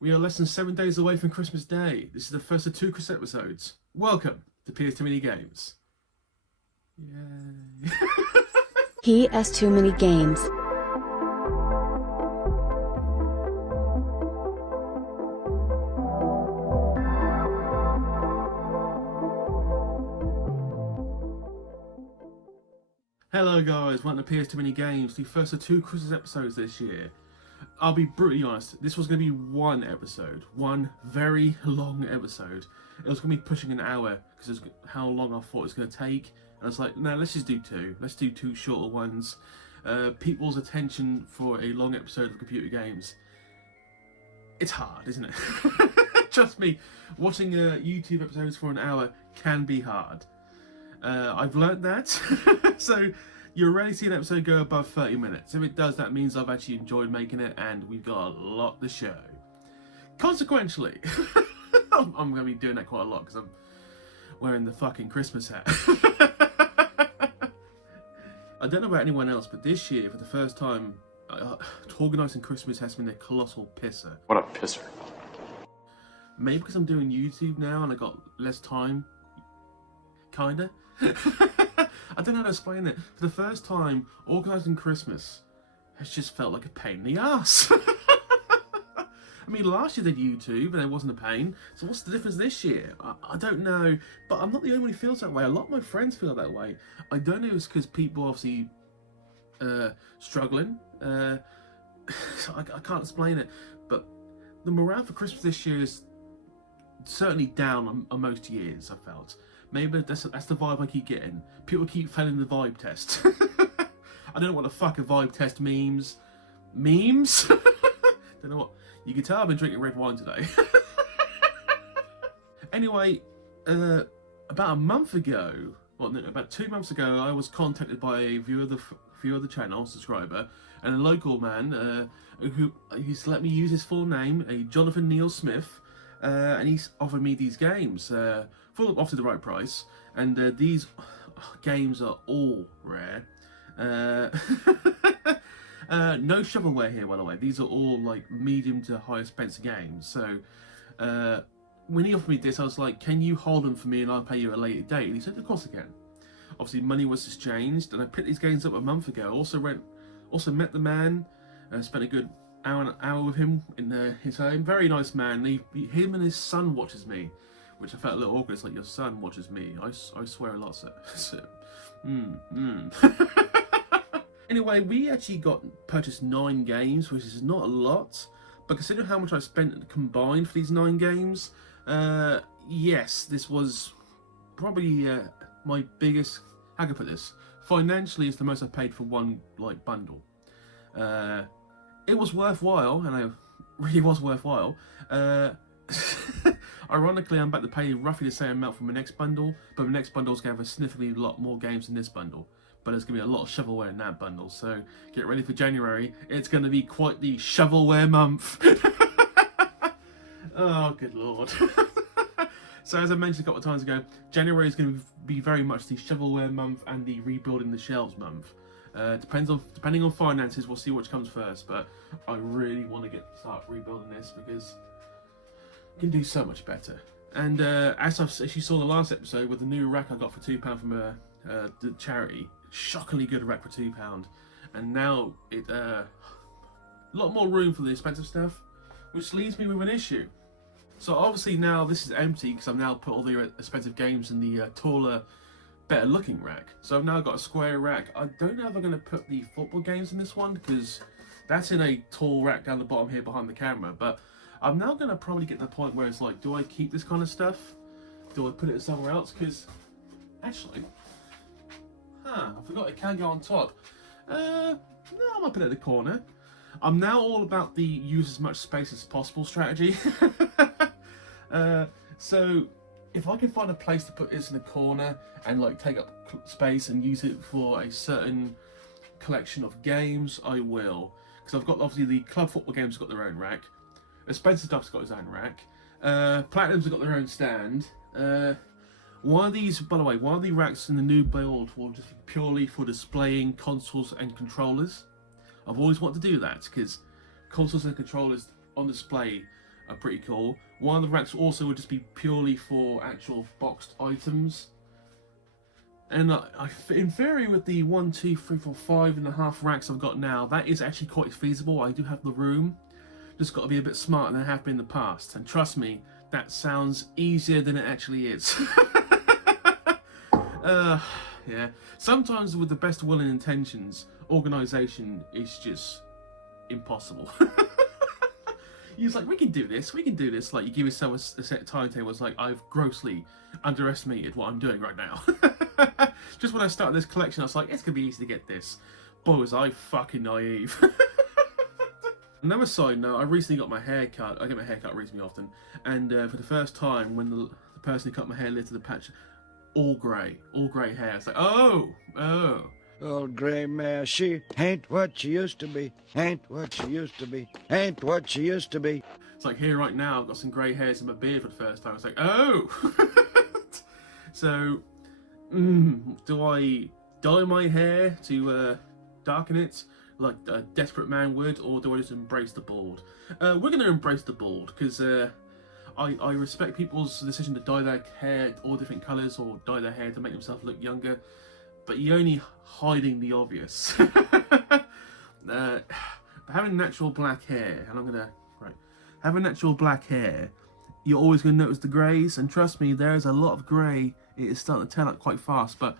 We are less than 7 days away from Christmas Day. This is the first of 2 Chris episodes. Welcome to PS Too Many Games. Yay. He has too many games. Hello guys, welcome to PS Too Many Games, the first of 2 Christmas episodes this year. I'll be brutally honest, this was going to be one episode, one very long episode. It was going to be pushing an hour because it's how long I thought it was going to take. And I was like, no, let's just do two. Let's do 2 shorter ones. People's attention for a long episode of computer games, it's hard, isn't it? Trust me, watching YouTube episodes for an hour can be hard. I've learned that. So you'll rarely see an episode go above 30 minutes. If it does, that means I've actually enjoyed making it and we've got a lot to show. Consequently, I'm going to be doing that quite a lot because I'm wearing the fucking Christmas hat. I don't know about anyone else, but this year, for the first time, organising Christmas has been a colossal pisser. What a pisser. Maybe because I'm doing YouTube now and I got less time. Kinda. I don't know how to explain it. For the first time, organising Christmas has just felt like a pain in the ass. I mean, last year they did YouTube and it wasn't a pain. So what's the difference this year? I don't know. But I'm not the only one who feels that way. A lot of my friends feel that way. I don't know if it's because people obviously struggling. I can't explain it. But the morale for Christmas this year is certainly down on most years, I felt. Maybe that's the vibe I keep getting. People keep failing the vibe test. I don't know what the fuck a vibe test means. Memes? Don't know what. You can tell I've been drinking red wine today. Anyway, about a month ago, well, no, about 2 months ago, I was contacted by a viewer of the channel, subscriber, and a local man he's let me use his full name, a Jonathan Neil Smith. And he's offered me these games for obviously the right price, and these games are all rare. No shovelware here, by the way. These are all like medium to high expensive games. So when he offered me this, I was like, "Can you hold them for me, and I'll pay you at a later date?" And he said, "Of course I can." Obviously, money was exchanged, and I picked these games up a month ago. Also met the man, spent a good hour with him in his home. Very nice man. Him and his son watches me, which I felt a little awkward. It's like, your son watches me. I swear a lot, sir. Anyway, we actually purchased 9 games, which is not a lot, but considering how much I spent combined for these 9 games, yes, this was probably my biggest. How can I put this? Financially, it's the most I paid for one bundle. It was worthwhile, and it really was worthwhile. Ironically, I'm about to pay roughly the same amount for my next bundle, but my next bundle is going to have a significantly lot more games than this bundle. But there's going to be a lot of shovelware in that bundle, so get ready for January. It's going to be quite the shovelware month. Oh, good lord. So as I mentioned a couple of times ago, January is going to be very much the shovelware month and the rebuilding the shelves month. Depending on finances, we'll see which comes first. But I really want to start rebuilding this because I can do so much better. And as you saw in the last episode with the new rack I got for £2 from the charity, shockingly good rack for £2. And now a lot more room for the expensive stuff, which leaves me with an issue. So obviously now this is empty because I've now put all the expensive games in the taller, better looking rack. So I've now got a square rack. I don't know if I'm going to put the football games in this one because that's in a tall rack down the bottom here behind the camera. But I'm now going to probably get to the point where it's like, do I keep this kind of stuff? Do I put it somewhere else? Because actually, I forgot it can go on top. No, I'm going to put it in the corner. I'm now all about the use as much space as possible strategy. So if I can find a place to put this in the corner and take up space and use it for a certain collection of games, I will. Because I've got obviously the club football games have got their own rack. Expensive stuff's got its own rack. Platinum's have got their own stand. One of these, by the way, one of the racks in the new build will just be purely for displaying consoles and controllers. I've always wanted to do that because consoles and controllers on display are pretty cool. One of the racks also would just be purely for actual boxed items. And in theory, with the 1, 2, 3, 4, 5.5 racks I've got now, that is actually quite feasible. I do have the room. Just got to be a bit smarter than I have been in the past. And trust me, that sounds easier than it actually is. Yeah. Sometimes with the best will and intentions, organisation is just impossible. You're like, we can do this. Like, you give yourself a set timetable. It's like, I've grossly underestimated what I'm doing right now. Just when I started this collection, I was like, it's going to be easy to get this. Boy, was I fucking naive. Another side note, I recently got my hair cut. I get my hair cut reasonably often. And for the first time, when the person who cut my hair lifted the patch, all grey hair. It's like, oh. Old grey mare, she ain't what she used to be, ain't what she used to be, ain't what she used to be. It's like here right now, I've got some grey hairs in my beard for the first time. It's like, oh! So, do I dye my hair to darken it like a desperate man would, or do I just embrace the bald? We're going to embrace the bald, because I respect people's decision to dye their hair all different colours, or dye their hair to make themselves look younger. But you're only hiding the obvious. Having natural black hair, and having natural black hair, you're always going to notice the greys, and trust me, there is a lot of grey. It is starting to turn up quite fast, but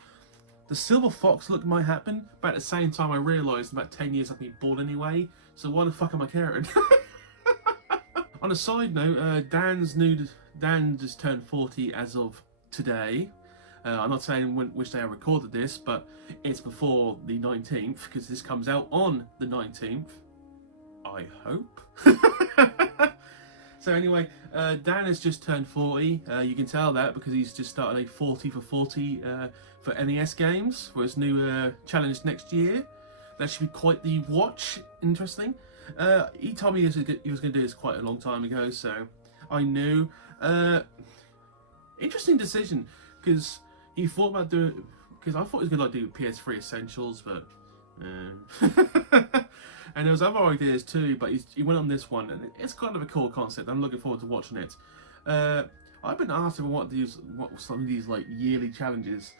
the silver fox look might happen, but at the same time I realised in about 10 years I'd be bald anyway, so why the fuck am I caring? On a side note, Dan just turned 40 as of today. I'm not saying which day I recorded this, but it's before the 19th, because this comes out on the 19th. I hope. So anyway, Dan has just turned 40. You can tell that because he's just started a 40 for 40 for NES games for his new challenge next year. That should be quite the watch. Interesting. He told me he was going to do this quite a long time ago, so I knew. Interesting decision, because he thought about doing, because I thought he was going to do PS3 Essentials, but and there was other ideas too, but he went on this one, and it's kind of a cool concept. I'm looking forward to watching it. I've been asked if I want to use some of these like yearly challenges,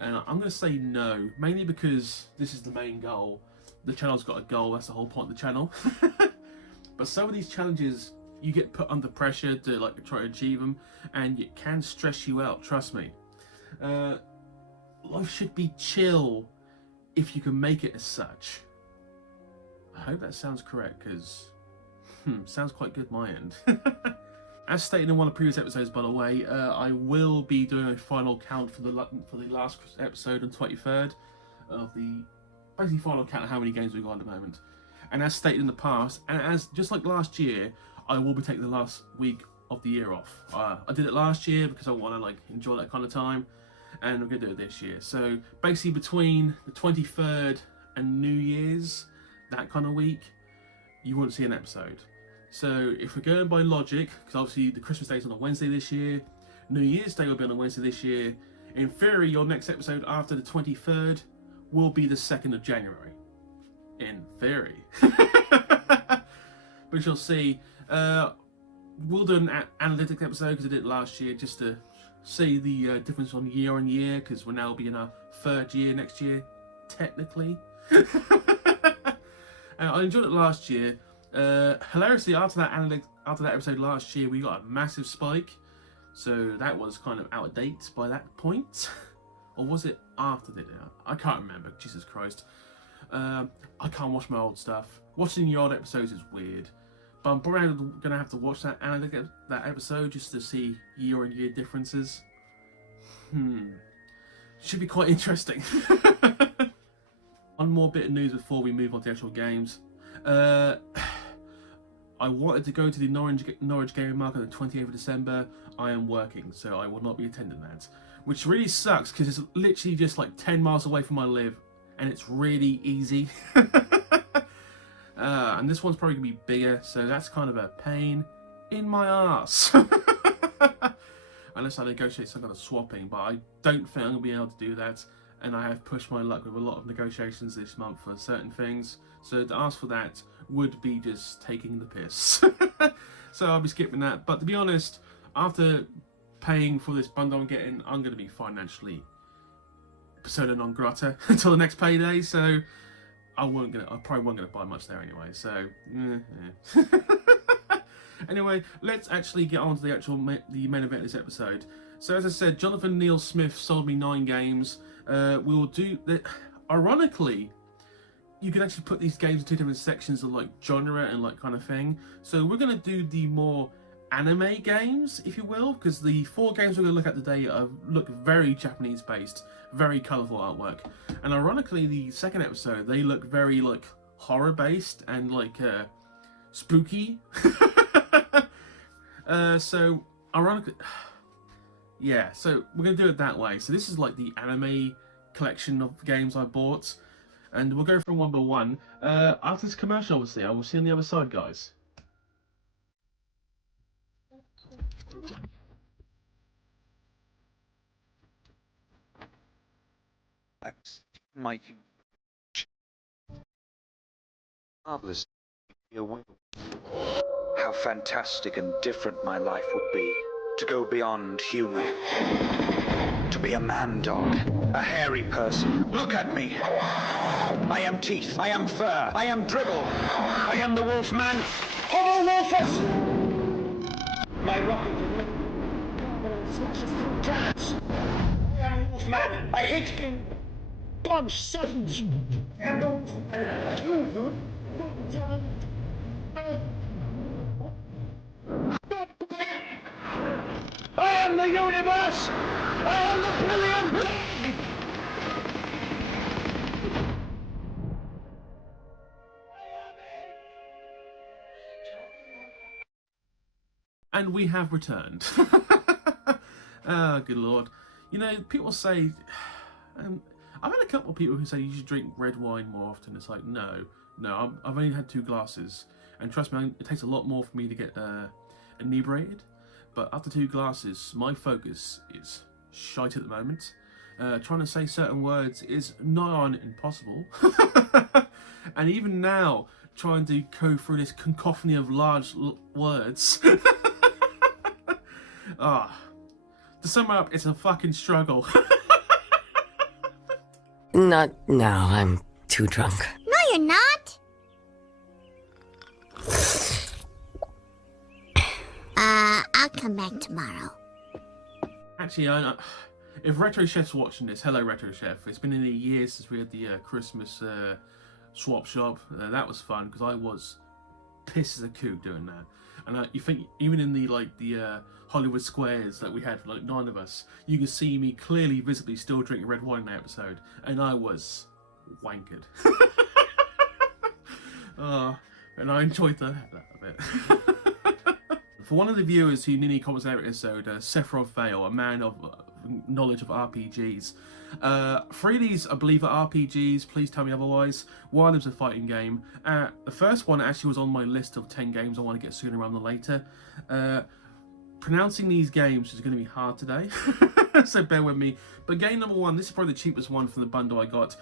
and I'm going to say no, mainly because this is the main goal. The channel's got a goal, that's the whole point of the channel. But some of these challenges, you get put under pressure to like try to achieve them, and it can stress you out, trust me. Life should be chill if you can make it as such. I hope that sounds correct, because sounds quite good my end. As stated in one of the previous episodes, by the way, I will be doing a final count for the last episode on 23rd of the basically final count of how many games we've got at the moment. And as stated in the past, and as just like last year, I will be taking the last week of the year off. I did it last year because I want to like enjoy that kind of time, and I'm going to do it this year. So basically between the 23rd and New Year's, that kind of week, you won't see an episode. So if we're going by logic, because obviously the Christmas Day is on a Wednesday this year, New Year's Day will be on a Wednesday this year, in theory your next episode after the 23rd will be the 2nd of January. In theory. But you'll see, we'll do an analytic episode because I did it last year, just to see the difference on year, because we'll now be in our 3rd year next year, technically. I enjoyed it last year. Hilariously, after that episode last year, we got a massive spike, so that was kind of out of date by that point. Or was it after that? I can't remember. Jesus Christ. I can't watch my old stuff. Watching the old episodes is weird, but I'm probably gonna have to watch that episode just to see year-on-year differences. Should be quite interesting. One more bit of news before we move on to the actual games. I wanted to go to the Norwich Gaming Market on the 28th of December. I am working, so I will not be attending that. Which really sucks, because it's literally just like 10 miles away from where I live, and it's really easy. And this one's probably going to be bigger, so that's kind of a pain in my arse. Unless I negotiate some kind of swapping, but I don't think I'm going to be able to do that. And I have pushed my luck with a lot of negotiations this month for certain things. So to ask for that would be just taking the piss. So I'll be skipping that. But to be honest, after paying for this bundle I'm getting, I'm going to be financially persona non grata until the next payday. So I probably won't gonna buy much there anyway. So anyway, let's actually get on to the main event of this episode. So as I said, Jonathan Neil Smith sold me 9 games. We'll do that. Ironically, you can actually put these games into different sections of like genre and like kind of thing. So we're gonna do the more anime games, if you will, because the 4 games we're gonna look at today look very Japanese based, very colourful artwork. And ironically, the second episode, they look very like horror based and like spooky. So ironically, yeah, so we're gonna do it that way. So this is like the anime collection of games I bought, and we'll go through one by one. After this commercial, obviously, I will see you on the other side, guys. My marvelous. How fantastic and different my life would be to go beyond human. To be a man dog, a hairy person. Look at me. I am teeth, I am fur, I am dribble. I am the wolf man. Homo wolfus! My rocket. I am wolf man. I hate Bob Sevens. I am the universe! I am the brilliant! And we have returned. Oh, good lord. You know, people say... I've had a couple of people who say you should drink red wine more often. It's like, no, I've only had 2 glasses. And trust me, it takes a lot more for me to get inebriated. But after 2 glasses, my focus is shite at the moment. Trying to say certain words is nigh on impossible. And even now, trying to go through this cacophony of large words. To sum up, it's a fucking struggle. Not now, I'm too drunk. No, you're not. I'll come back tomorrow. Actually, if Retro Chef's watching this, hello Retro Chef. It's been nearly a year since we had the Christmas swap shop. That was fun because I was pissed as a kook doing that. And you think even in the Hollywood squares that we had, like 9 of us, you can see me clearly, visibly still drinking red wine in that episode, and I was wankered. And I enjoyed that a bit. For one of the viewers who nearly comments on that episode, Sephiroth Vale, a man of knowledge of RPGs. 3 of these, I believe, are RPGs. Please tell me otherwise. One of them's a fighting game. The first one actually was on my list of 10 games I want to get sooner rather than later. Pronouncing these games is going to be hard today, so bear with me. But game number 1, this is probably the cheapest one from the bundle I got.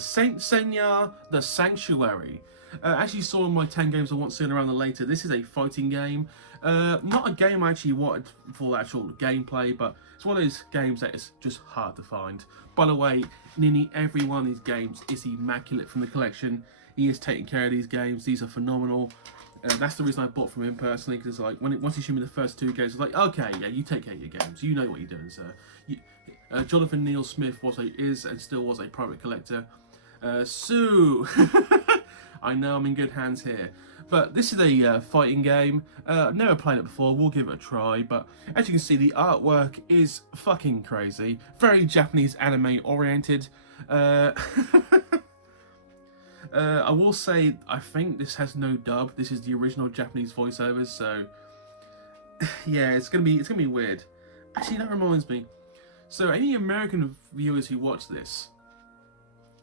Saint Seiya the Sanctuary. As you saw in my 10 games I want sooner rather than later, this is a fighting game. Not a game I actually wanted for the actual gameplay, but it's one of those games that is just hard to find. By the way, nearly every one of these games is immaculate from the collection. He is taking care of these games. These are phenomenal. That's the reason I bought from him personally, because like once he showed me the first 2 games, I was like, okay, yeah, you take care of your games. You know what you're doing, sir. Jonathan Neil Smith is and still was a private collector. So I know I'm in good hands here. But this is a fighting game. I've never played it before. We'll give it a try. But as you can see, the artwork is fucking crazy. Very Japanese anime oriented. I will say, I think this has no dub. This is the original Japanese voiceovers, so yeah, it's gonna be weird. Actually, that reminds me. So, any American viewers who watch this,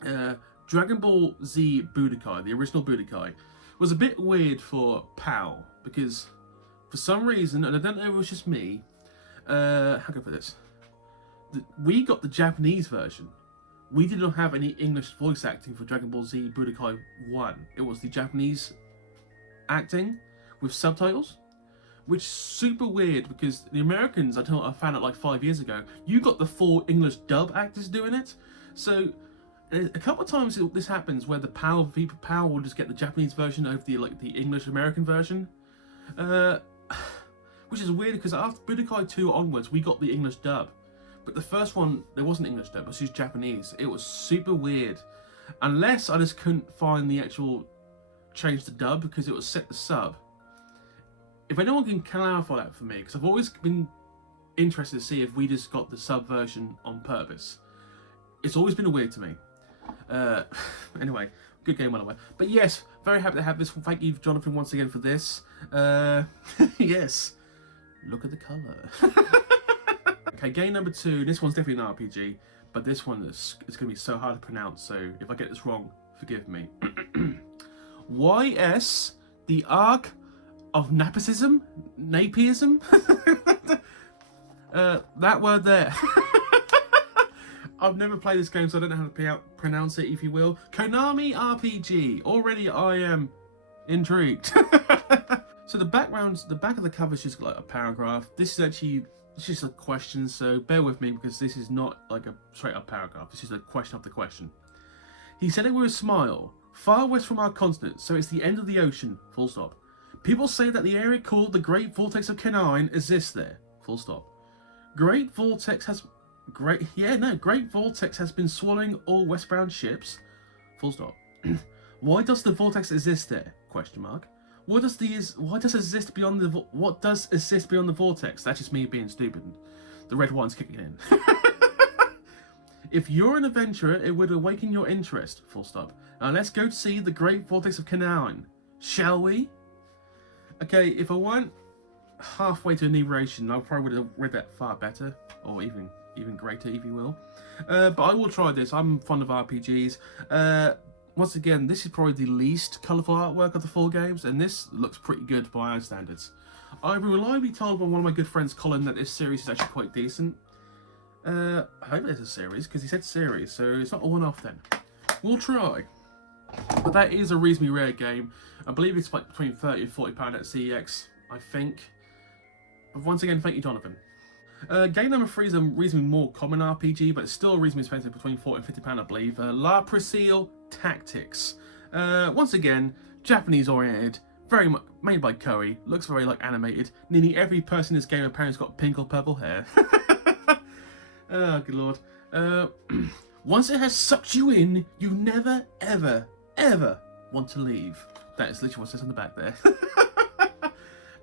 Dragon Ball Z Budokai, the original Budokai, was a bit weird for PAL because for some reason, and I don't know if it was just me, how can I put this? We got the Japanese version. We did not have any English voice acting for Dragon Ball Z Budokai 1. It was the Japanese acting with subtitles, which is super weird because the Americans, I found out like 5 years ago, you got the full English dub actors doing it. So a couple of times this happens where the PAL will just get the Japanese version over the English American version, which is weird because after Budokai 2 onwards we got the English dub, but the first one there wasn't English dub, it was just Japanese. It was super weird, unless I just couldn't find the actual change the dub because it was set the sub. If anyone can clarify that for me, because I've always been interested to see if we just got the sub version on purpose. It's always been weird to me. Anyway, good game by the way. But yes, very happy to have this. Thank you, Jonathan, once again for this. Yes, look at the colour. Okay, game number 2. This one's definitely an RPG, but this one is going to be so hard to pronounce. So if I get this wrong, forgive me. YS, the Ark of Napishtim? That word there. I've never played this game, so I don't know how to pronounce it, if you will. Konami RPG. Already I am intrigued. So the back of the cover is just like a paragraph. This is actually, it's just a question, so bear with me because this is not like a straight up paragraph. This is a question after question. He said it with a smile. Far west from our continent, so it's the end of the ocean. Full stop. People say that the area called the Great Vortex of Canine exists there. Full stop. Great Vortex has been swallowing all westbound ships. Full stop. Why does the vortex exist there? Question mark. What does exist beyond the vortex? That's just me being stupid. The red one's kicking in. If you're an adventurer, it would awaken your interest. Full stop. Now let's go to see the Great Vortex of Canine. Shall we? Okay, if I weren't halfway to inebriation, I probably would have read that far better, or even greater, if you will. But I will try this. I'm fond of RPGs. Once again, this is probably the least colourful artwork of the 4 games, and this looks pretty good by our standards. I've been reliably told by one of my good friends, Colin, that this series is actually quite decent. I hope it's a series, because he said series, so it's not a one-off then. We'll try. But that is a reasonably rare game. I believe it's like between £30 and £40 at CEX, I think. But once again, thank you, Jonathan. Game number 3 is a reasonably more common RPG, but it's still reasonably expensive, between £40 and £50, I believe. La Pucelle Tactics. Once again, Japanese oriented, very much made by Koei. Looks very like animated. Nearly every person in this game apparently has got pink or purple hair. Oh, good lord. Once it has sucked you in, you never, ever, ever want to leave. That is literally what it says on the back there.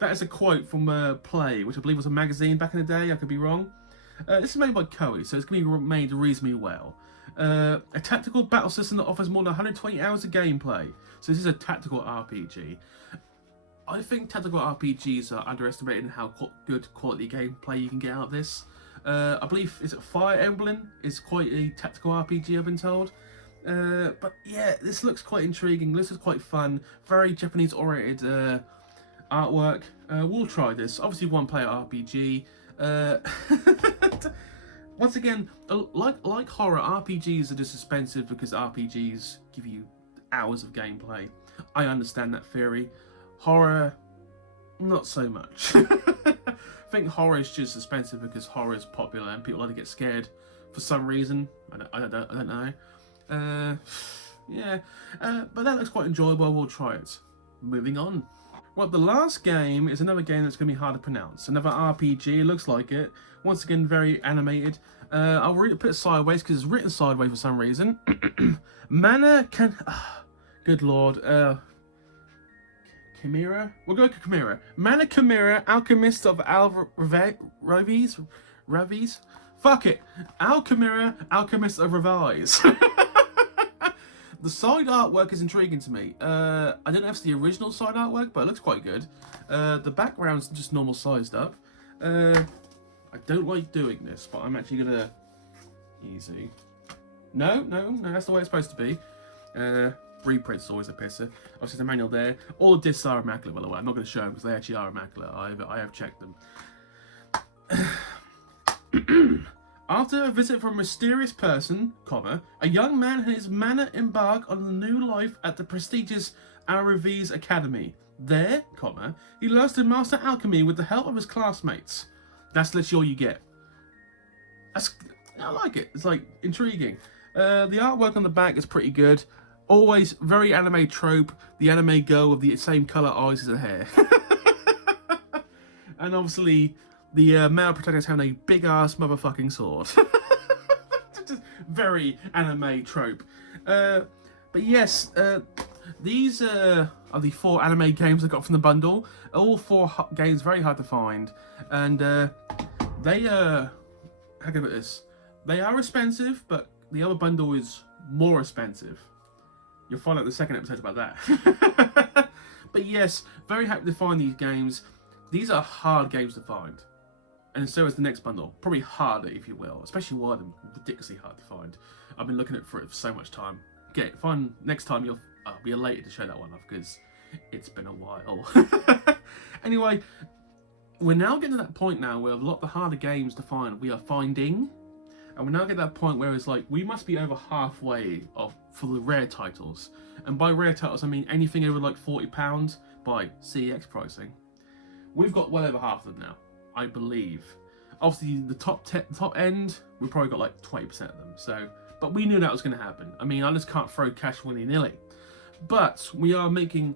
That is a quote from Play, which I believe was a magazine back in the day. I could be wrong. This is made by Koei, so it's going to be made reasonably well. A tactical battle system that offers more than 120 hours of gameplay. So this is a tactical RPG. I think tactical RPGs are underestimated in how good quality gameplay you can get out of this. I believe, is it Fire Emblem? Is quite a tactical RPG, I've been told. But yeah, this looks quite intriguing. This is quite fun. Very Japanese oriented artwork. We'll try this. Obviously, one player RPG. Once again, like horror, RPGs are just expensive because RPGs give you hours of gameplay. I understand that theory. Horror, not so much. I think horror is just expensive because horror is popular and people like to get scared for some reason. I don't know. Yeah, but that looks quite enjoyable. We'll try it. Moving on. Well, the last game is another game that's going to be hard to pronounce. Another RPG, it looks like it. Once again, very animated. I'll put it sideways because it's written sideways for some reason. Good lord. Chimera? We'll go with Chimera. Mana Chimera, Alchemist of Ravi's? Fuck it. Chimera, Alchemist of Revise. The side artwork is intriguing to me. I don't know if it's the original side artwork, but it looks quite good. The background's just normal sized up. I don't like doing this, but I'm actually gonna... Easy. No, that's the way it's supposed to be. Reprint's always a pisser. Obviously the manual there. All the discs are immaculate, by the way. I'm not going to show them because they actually are immaculate. I have checked them. After a visit from a mysterious person, a young man and his mana embark on a new life at the prestigious Aravi's Academy. There, comma, he learns to master alchemy with the help of his classmates. That's literally all you get. I like it. It's like intriguing. The artwork on the back is pretty good. Always very anime trope. The anime girl with the same colour eyes as her hair. And obviously, the male protagonist having a big ass motherfucking sword. Just very anime trope. But yes, these are the 4 anime games I got from the bundle. All 4 games very hard to find, and they how can I put this? They are expensive, but the other bundle is more expensive. You'll find out the second episode about that. But yes, very happy to find these games. These are hard games to find, and so is the next bundle. Probably harder, if you will, especially one of them ridiculously hard to find. I've been looking for it for so much time. Fine. Next time I'll be elated to show that one off because it's been a while. Anyway, we're now getting to that point now where a lot of the harder games to find we are finding, and we're now getting to that point where it's like we must be over halfway for the rare titles. And by rare titles, I mean anything over like £40 by CEX pricing. We've got well over half of them now, I believe. Obviously, the top end, we've probably got like 20% of them. So, but we knew that was going to happen. I mean, I just can't throw cash willy-nilly. But we are making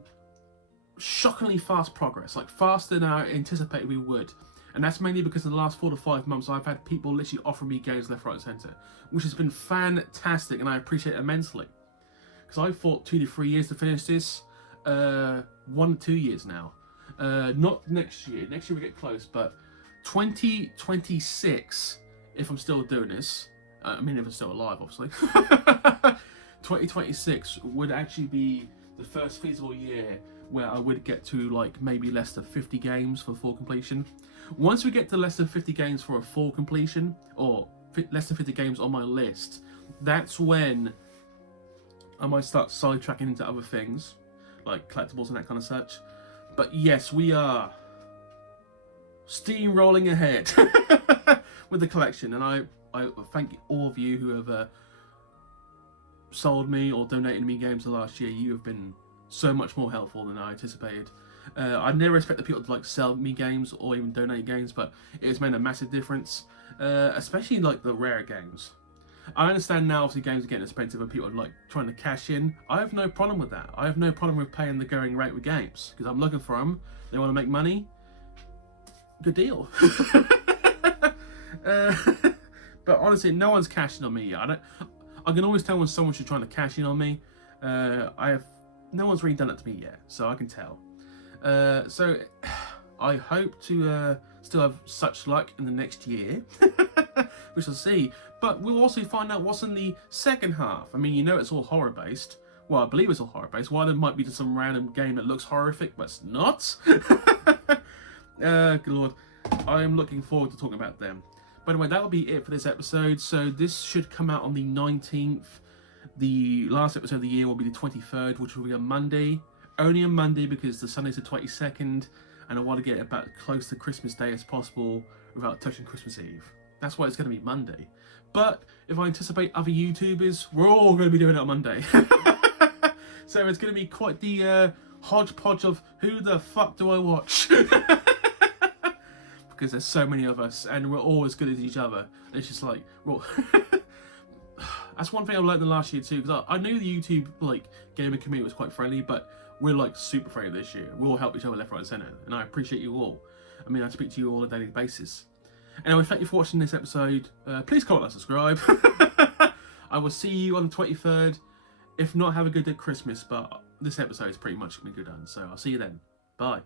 shockingly fast progress, like faster than I anticipated we would. And that's mainly because in the last 4 to 5 months, I've had people literally offer me games left, right, and centre, which has been fantastic, and I appreciate it immensely. Because I thought 2 to 3 years to finish this, 1 to 2 years now. Not next year. Next year we get close, but 2026, if I'm still doing this, I mean if I'm still alive, obviously. 2026 would actually be the first feasible year where I would get to like maybe less than 50 games for full completion. Once we get to less than 50 games for a full completion, or less than 50 games on my list, that's when I might start sidetracking into other things, like collectibles and that kind of such. But yes, we are steamrolling ahead with the collection, and I thank all of you who have sold me or donated me games the last year. You have been so much more helpful than I anticipated. I never expected people to like sell me games or even donate games, but it has made a massive difference, especially like the rare games. I understand now obviously games are getting expensive and people are like trying to cash in. I have no problem with that. I have no problem with paying the going rate with games because I'm looking for them. They want to make money. Good deal. But honestly, no one's cashing on me yet. I can always tell when someone's trying to cash in on me. No one's really done it to me yet, so I can tell. So I hope to still have such luck in the next year. We shall see. But we'll also find out what's in the second half. I mean, you know it's all horror based. Well, I believe it's all horror based. While there might be just some random game that looks horrific, but it's not. Good lord. I am looking forward to talking about them. By the way, that'll be it for this episode. So this should come out on the 19th. The last episode of the year will be the 23rd, which will be a Monday. Only a Monday because the Sunday's the 22nd, and I want to get it about close to Christmas Day as possible without touching Christmas Eve. That's why it's going to be Monday. But if I anticipate other YouTubers, we're all going to be doing it on Monday. So it's going to be quite the hodgepodge of who the fuck do I watch? Because there's so many of us and we're all as good as each other. It's just like, well, that's one thing I've learned in the last year too, because I knew the YouTube like gaming community was quite friendly, but we're like super friendly this year. We all help each other left, right and centre, and I appreciate you all. I mean, I speak to you all on a daily basis. Anyway, thank you for watching this episode. Please comment and subscribe. I will see you on the 23rd. If not, have a good day Christmas, but this episode is pretty much going to be done, so I'll see you then. Bye.